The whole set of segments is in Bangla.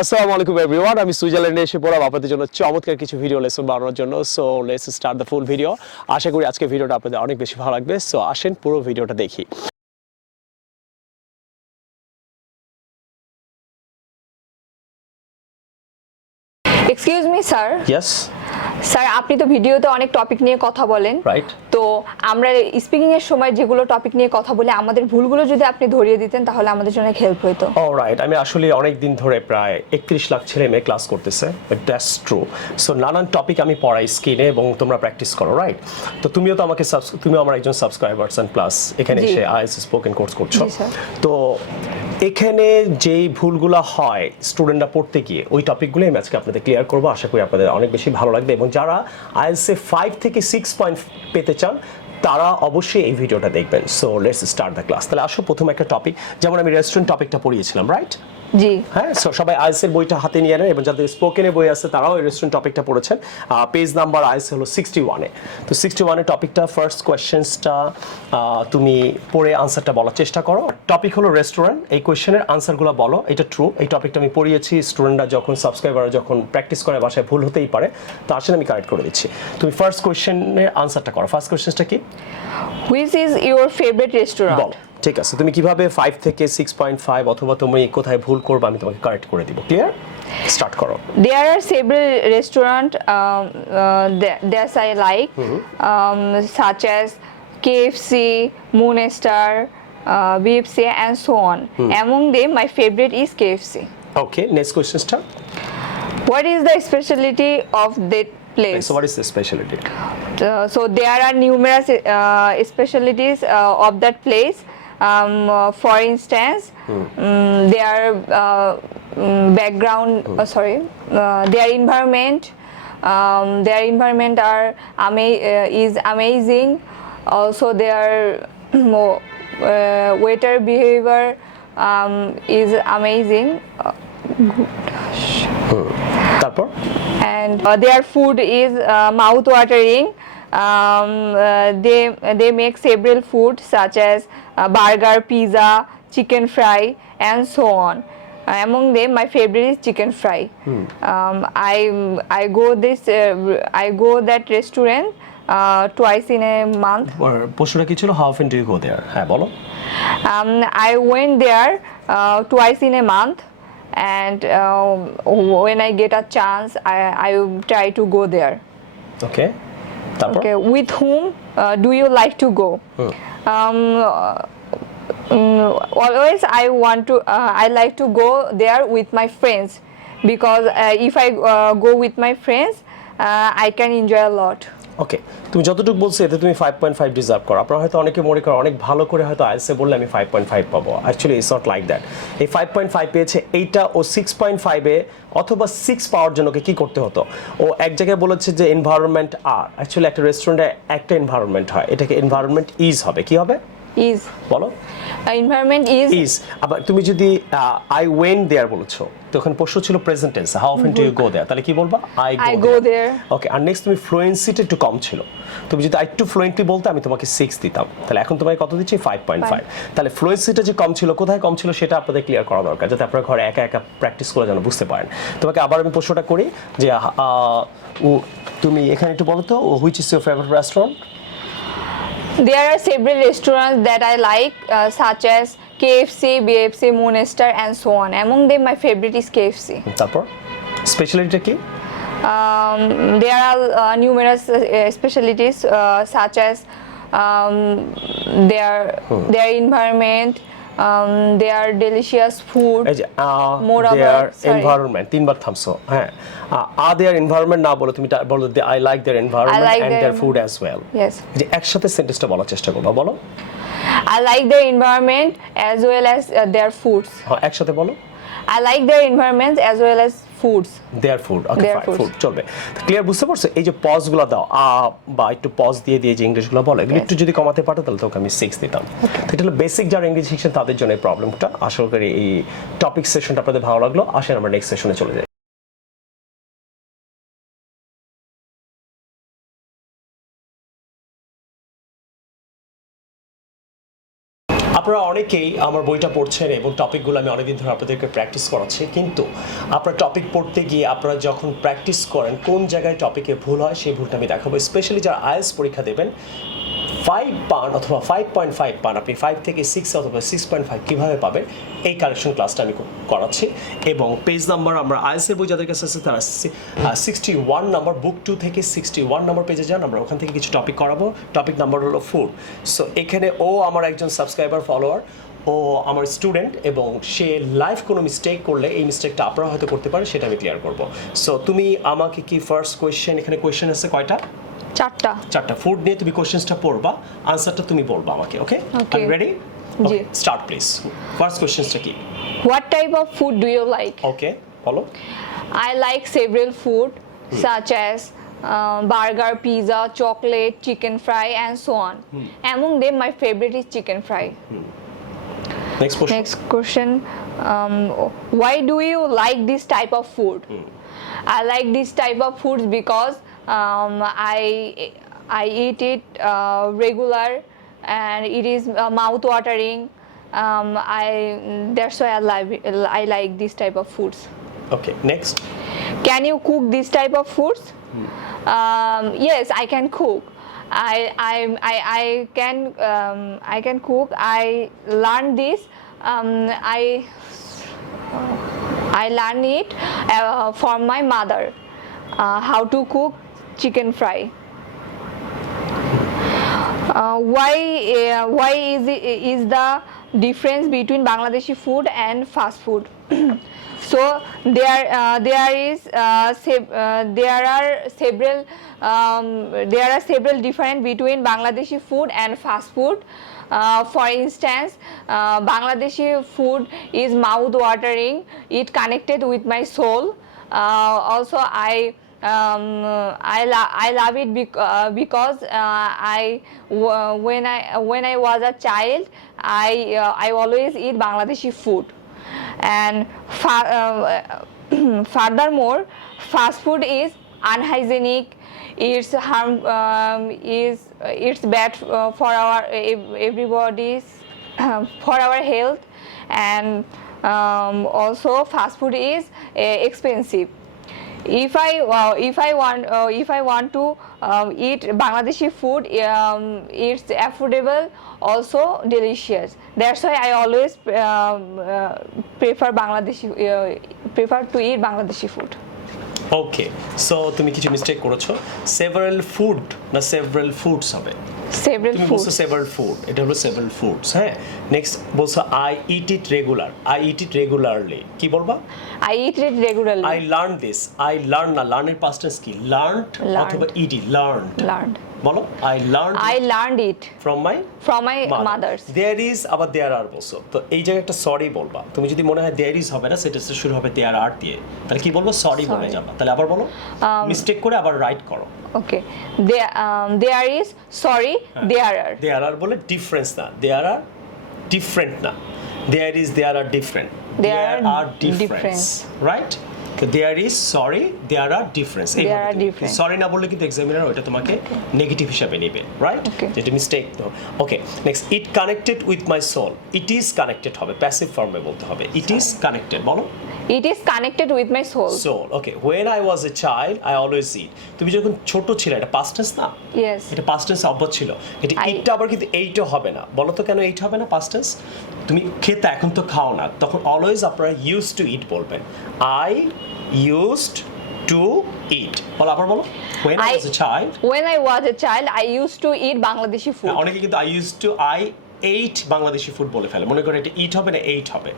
আসসালামু আলাইকুম এভরিওয়ান, আমি সুইজারল্যান্ডে এসে পড়লাম আপনাদের জন্য চমৎকার কিছু ভিডিও লেসন বানানোর জন্য। So let's start the full video. আশা করি আজকে ভিডিওটা আপনাদের অনেক বেশি ভালো লাগবে। সো আসেন পুরো ভিডিওটা দেখি। Excuse me sir. Yes sir, আপনি তো ভিডিওতে অনেক টপিক নিয়ে কথা বলেন, রাইট। তো আমরা স্পিকিং এর সময় যেগুলো টপিক নিয়ে কথা বলি আমাদের ভুলগুলো যদি আপনি ধরিয়ে দিতেন তাহলে আমাদের জন্য হেল্প হতো। অলরাইট, আমি আসলে অনেক দিন ধরে প্রায় 31 লাখ ছেলে মেয়ে ক্লাস করতেছে, দ্যাটস ট্রু। সো নানান টপিক আমি পড়াই স্ক্রিনে এবং তোমরা প্র্যাকটিস করো, রাইট? তো তুমিও তো আমাকে তুমিও আমার একজন সাবস্ক্রাইবার্স এন্ড প্লাস এখানে এসে আইএলটিএস স্পোকেন কোর্স করছো। তো এখানে যেই ভুলগুলো হয় স্টুডেন্টরা পড়তে গিয়ে, ওই টপিকগুলোই আমি আজকে আপনাদের ক্লিয়ার করবো। আশা করি আপনাদের অনেক বেশি ভালো লাগবে এবং যারা আইএলটিএসে 5 থেকে 6 পয়েন্ট পেতে চান তারা অবশ্যই এই ভিডিওটা দেখবেন। So let's start the class. তাহলে আসো প্রথম একটা টপিক, যেমন আমি রেস্টুরেন্ট টপিকটা পড়িয়েছিলাম, রাইট? জি হ্যাঁ। সো সবাই আইএলটিএস এর বইটা হাতে নিয়ে নেন এবং যাদের স্পোকেনের বই আছে তারাও এই রেস্টুরেন্ট টপিকটা পড়েছেন। পেজ নাম্বার আইএলটিএস হলো 61-এ। তো 61-এর টপিকটা ফার্স্ট কোয়েশ্চেন্সটা তুমি পড়ে আনসারটা বলার চেষ্টা করো। টপিক হলো রেস্টুরেন্ট। এই কোয়েশ্চেনের আনসারগুলো বলো। এটা ট্রু, এই টপিকটা আমি পড়িয়েছি। স্টুডেন্টরা যখন সাবস্ক্রাইবাররা যখন প্র্যাকটিস করে বাসায় ভুল হতেই পারে, তো আসলে আমি কারেক্ট করে দিচ্ছি। তুমি ফার্স্ট কোয়েশ্চেনের আনসারটা করো। ফার্স্ট কোয়েশ্চেনটা কি? Which is your favourite restaurant? বলো। ঠিক আছে, তুমি কিভাবে 5 থেকে 6.5 অথবা তুমি কোথায় ভুল করবে আমি তোমাকে কারেক্ট করে দিব। ক্লিয়ার? স্টার্ট করো। There are several restaurants that I like, such as KFC, Moonstar, BFC, and so on. Among them, my favorite is KFC. Okay, next question. What is the specialty of that place? So what is the specialty? So there are numerous specialties of that place. For instance, their background, their environment. Their environment is amazing. Also, their waiter behavior is amazing. তারপর? And their food is mouth-watering. They make several food such as burger, pizza, chicken fry, and so on. Among them, my favorite is chicken fry. I go that restaurant twice in a month. প্রশ্নটা কি ছিল? How often do you go there? হ্যাঁ বলো। I went there twice in a month. And when I get a chance, I try to go there. Okay. Okay. With whom do you like to go? Always I like to go there with my friends because if I go with my friends, I can enjoy a lot. ওকে, তুমি যতটুকু বলছো এতে তুমি 5.5 ডিজার্ভ করো। আপনারা হয়তো অনেকে মনে করেন অনেক ভালো করে হয়তো আইএলটিএসে বললে আমি 5.5 পাবো। Actually it's not like that. এই 5.5 পেয়েছে, এইটা ও 6.5-এ অথবা 6 পাওয়ার জন্য কি করতে হতো? ও এক জায়গায় বলেছে যে এনভায়রনমেন্ট আর, অ্যাকচুয়ালি একটা রেস্টুরেন্টে একটা এনভায়রনমেন্ট হয়, এটাকে এনভায়রনমেন্ট ইজ হবে। কি হবে? Is বলো। environment is. আবার তুমি যদি আই ওয়েন্ট দেয়ার বলেছো তখন প্রশ্ন ছিল present tense, how often do you go there, তাহলে কি বলবা? I go there. ওকে, আর নেক্সট তুমি ফ্লুয়েন্সিটা একটু কম ছিল, তুমি যদি একটু ফ্লুয়েন্টলি বলতে আমি তোমাকে 6 দিতাম, তাহলে এখন তোমাকে কত দিচ্ছি? 5.5। তাহলে ফ্লুয়েন্সিটা যে কম ছিল, কোথায় কম ছিল সেটা আপনাদের ক্লিয়ার করা দরকার, যাতে আপনারা ঘরে একা একা প্র্যাকটিস করে যেন বুঝতে পারেন। তোমাকে আবার আমি প্রশ্নটা করি যে তুমি এখানে একটু বলো তো, which is your favourite restaurant? There are several restaurants that I like, such as KFC, BFC, Moonstar, and so on. Among them, my favorite is KFC. তারপর স্পেশালিটিটা কি? There are numerous specialties such as their environment, their delicious food. Their environment, তিনবার থামছো। হ্যাঁ, their environment না বলো, তুমি বলো I like their environment and their food as well. Yes. যে একসাথে সেন্টেন্সটা বলার চেষ্টা করবা, বলো। I like their environment as well as their foods. হ্যাঁ, একসাথে বলো। I like their environments as well as foods. Their food. Okay, their fine. Food চলবে। ক্লিয়ার? বুঝতে পারছো? এই যে পজগুলো দাও, বা একটু পজ দিয়ে যে ইংলিশগুলো বলো, এগুলো একটু যদি কমাতে পারো তাহলে তোকে আমি 6 দিতাম। এটা হলো বেসিক যারা ইংলিশ শিখছেন তাদের জন্য এই প্রবলেমটা। আশা করি এই টপিক সেশনটা আপনাদের ভালো লাগলো। আসেন আমরা নেক্সট সেশনে চলে যাই। আপনারা অনেকেই আমার বইটা পড়ছেন এবং টপিকগুলো আমি অনেকদিন ধরে আপনাদেরকে প্র্যাকটিস করাচ্ছি, কিন্তু আপনারা টপিক পড়তে গিয়ে আপনারা যখন প্র্যাকটিস করেন কোন জায়গায় টপিকে ভুল হয় সেই ভুলটা আমি দেখাবো। স্পেশালি যারা IELTS পরীক্ষা দেবেন 5 পান অথবা 5.5 পান, আপনি 5 থেকে 6 অথবা 6.5 কীভাবে পাবেন এই কারেকশন ক্লাসটা আমি করাচ্ছি। এবং পেজ নাম্বার আমরা IELTS এর বই যাদের কাছে আছে তারা 61 নাম্বার, বুক 2 থেকে 61 নাম্বার পেজে যান, আমরা ওখান থেকে কিছু টপিক করাবো। টপিক নাম্বার হলো ফুড। সো এখানে ও আমার একজন সাবস্ক্রাইবার ফলোয়ার, ও আমার স্টুডেন্ট, এবং সে লাইভ কোনো মিস্টেক করলে এই মিস্টেকটা আপনারা হয়তো করতে পারে, সেটা আমি ক্লিয়ার করবো। সো তুমি আমাকে কি ফার্স্ট কোয়েশ্চেন, এখানে কোয়েশ্চেন আছে কয়টা? চারটা। ফুড নিয়ে তুমি কোশ্চেনটা পড়বা, আনসারটা তুমি বলবা আমাকে। Okay, I ready? জি। Start please. ফার্স্ট কোশ্চেনটা কি? What type of food do you like? ওকে, বলো। I like several food such as burger, pizza, chocolate, chicken fry, and so on. Among them, my favorite is chicken fry. Next question. Why do you like this type of food? I like this type of foods because I eat it regular and it is mouth watering. That's why I like this type of foods. Okay, next. Can you cook this type of foods? Yes, I can cook. I can cook. I learned this. I learned it from my mother. How to cook chicken fry. Why is the difference between Bangladeshi food and fast food? So there are several difference between Bangladeshi food and fast food. For instance, Bangladeshi food is mouth watering. It connected with my soul. Also, I love it because when I was a child, I always eat Bangladeshi food. And furthermore, fast food is unhygienic. It's bad for our everybody's for our health, and also fast food is expensive. If I want to eat Bangladeshi food, it's affordable, also delicious. That's why I always prefer to eat Bangladeshi food. Okay, so তুমি কিছু মিস্টেক করেছো। সেভারাল ফুড না সেভারাল ফুডস হবে? Several তুমি foods. বলছো সেভারাল ফুড, এটা হলো সেভারাল ফুডস। হ্যাঁ, নেক্সট বলছো I eat it regular. I eat it regularly কি বলবা? I eat it regularly. I learn this. I learn না, লার্নের পাস্ট টেন্স কি? লার্নড অথবা ইডি? লার্নড। বলো, I learned it from my mothers. There is আবার there are বলছো, তো এই জায়গায় একটা সরি বলবা। তুমি যদি মনে হয় there is হবে না, সেন্টেন্সটা শুরু হবে there are দিয়ে, তাহলে কি বলবো? সরি বলে যাবা। তাহলে আবার বলো, মিস্টেক করে আবার রাইট করো। Okay, there is sorry, there are বলে ডিফারেন্স না, there are ডিফারেন্ট না, there is there are different, There are difference, right? There is sorry, there are difference. There are difference. Sorry না বললে কিন্তু এক্সামিনার ওটা তোমাকে নেগেটিভ হিসাবে নেবে, রাইট? Okay. যেটা মিস্টেক তো। Okay, next, it connected with my soul. It is connected হবে, প্যাসিভ ফর্মে বলতে হবে। ইট ইজ কানেক্টেড, বলো। It is connected with my soul. Soul, okay. When I was a child, I always eat. তুমি যখন ছোট ছিলে, এটা পাস্ট টেন্স না? Yes. এটা পাস্ট টেন্স অব্যয় ছিল। এটা ইটটা আবার কিন্তু এইটা হবে না। বলো তো কেন এইট হবে না পাস্ট টেন্স? তুমি খেতে, এখন তো খাও না, তখন অলওয়েজ আপনারা ইউজ টু ইট বলবেন। I used to eat। বলো, আবার বলো। When I was a child, I used to eat Bangladeshi food. অনেকে কিন্তু I ate বাংলাদেশি ফুড বলে ফেলে, মনে করে এটা ইট হবে না এইট হবে,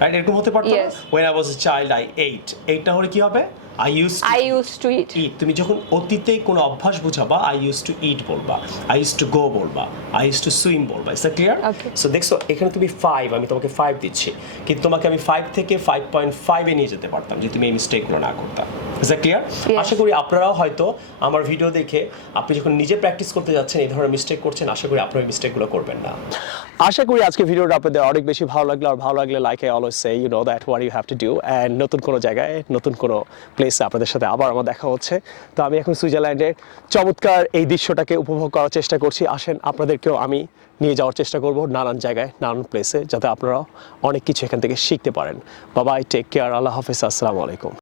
রাইট? এরকম হতে পারতো না? Yes. When I was a child, I ate। এইটা হলে কি হবে? I used to eat. তুমি যখন অতীতে কোনো অভ্যাস বুঝাবা, I used to eat বলবা, I used to go বলবা, I used to swim বলবা। Is that clear? Okay. So দেখছো, এখানে তুমি 5, আমি তোমাকে 5 দিচ্ছি, কিন্তু তোমাকে আমি 5 থেকে 5.5 এ নিয়ে যেতে পারতাম যদি তুমি এই মিস্টেকগুলো না করতা। Is that clear? Yes. আশা করি আপনারাও হয়তো আমার ভিডিও দেখে আপনি যখন নিজে প্র্যাকটিস করতে যাচ্ছেন এই ধরনের মিস্টেক করছেন, আশা করি আপনারা এই মিস্টেকগুলো করবেন না। আশা করি আজকে ভিডিওটা আপনাদের অনেক বেশি ভালো লাগলো, আর ভালো লাগলে like I always say you know that what you have to do, and নতুন কোনো জায়গায় নতুন কোনো প্লেস প্লেসে আপনাদের সাথে আবার আমার দেখা হচ্ছে। তো আমি এখন সুইজারল্যান্ডের চমৎকার এই দৃশ্যটাকে উপভোগ করার চেষ্টা করছি। আসেন আপনাদেরকেও আমি নিয়ে যাওয়ার চেষ্টা করব নানান জায়গায়, নানান প্লেসে, যাতে আপনারা অনেক কিছু এখান থেকে শিখতে পারেন। বাবাই, টেক কেয়ার, আল্লাহ হাফেজ, আসসালামু আলাইকুম।